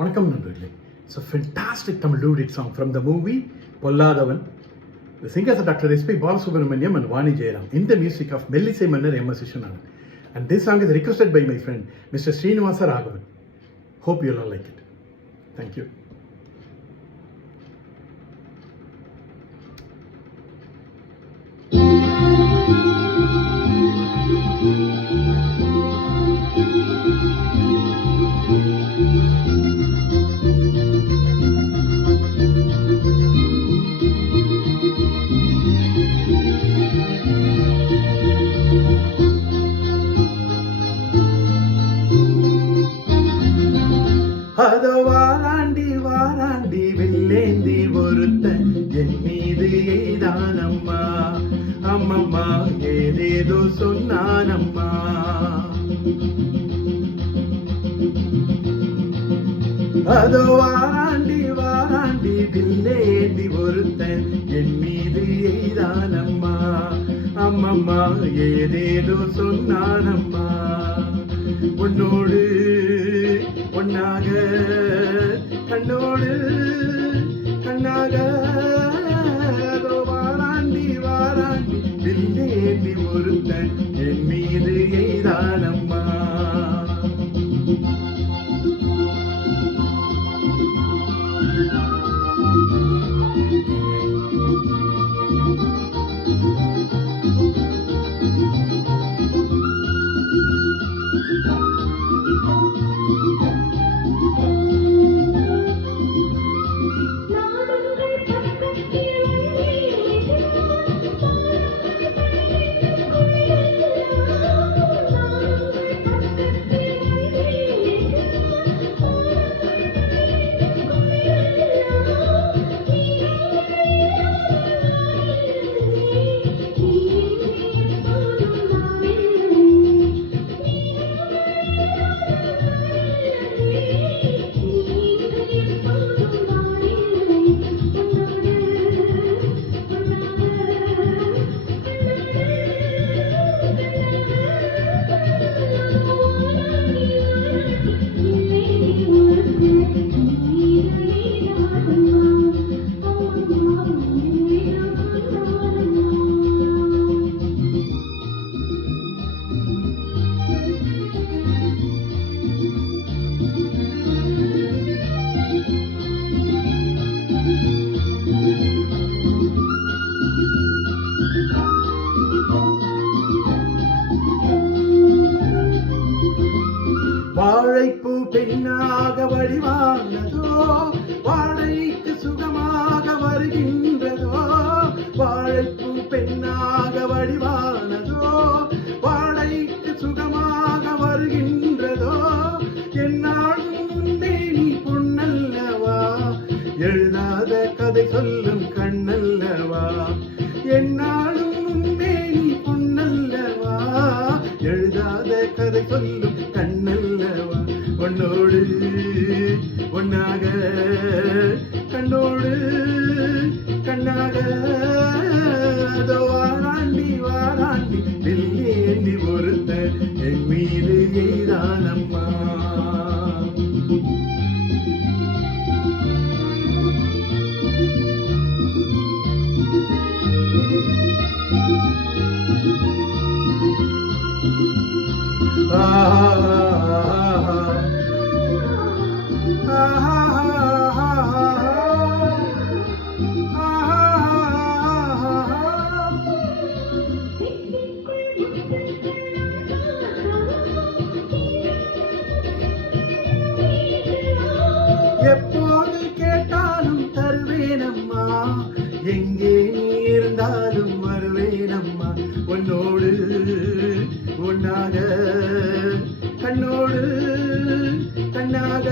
வணக்கம் நண்பர்களே. It's a fantastic Tamil duet song from the movie Polladavan. The singers are Dr. S.P. Balasubramaniam and Vani Jairam in the music of Mellisai Mannar M.S. Vishwanath. And this song is requested by my friend Mr. Srinivasa Raghavan. Hope you all like it. Thank you. அதோ வாராண்டி வாராண்டி வில்லேந்தி ஒருத்தன் என் மீது எய்தானம்மா, அம்மம்மா ஏதேதோ சொன்னானம்மா. அதோ வாராண்டி வாராண்டி வில்லேந்தி ஒருத்தன் என் மீது எய்தானம்மா, அம்மம்மா ஏதேதோ சொன்னானம்மா. உன்னோடு பொன்னாக கண்ணோடு கண்ணாக வாராண்டி வாராண்டி வில்லேந்தி ஒருத்தன் என் மீது எய்தானம்மா. வாழைப்பூ பெண்ணாக வழிவானதோ, வாழைக்கு சுகமாக வருகின்றதோ. வாழைப்பூ பெண்ணாக வழிவானதோ, வாழைக்கு சுகமாக வருகின்றதோ. என்னாலும் முன்னே நீ பொன்னல்லவா, எழுதாத கதை சொல்லும் கண்ணல்லவா. என்னாலும் முன்னே நீ பொன்னல்லவா, எழுதாத கதை சொல்லும் கண்ணல்லவா. ஒன்னோடு ஒன்னாக கண்ணோடு கண்ணாக அதோ வாராண்டி வாராண்டி வில்லேந்தி ஒருத்த என் மீது எய்தானம்மா. எப்போது கேட்டாலும் தருவேனம்மா, எங்கே நீ இருந்தாலும் வருவேனம்மா. உன்னோடு உன்னாக கண்ணோடு கண்ணாக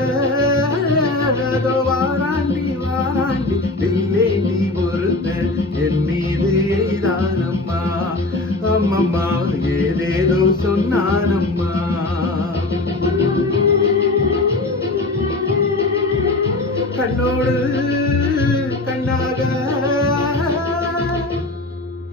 வாராண்டி வாராண்டி வில்லேந்தி ஒருத்த என் மீது எய்தானம்மா, அம்மம்மா ஏதேதோ சொன்னானம்மா.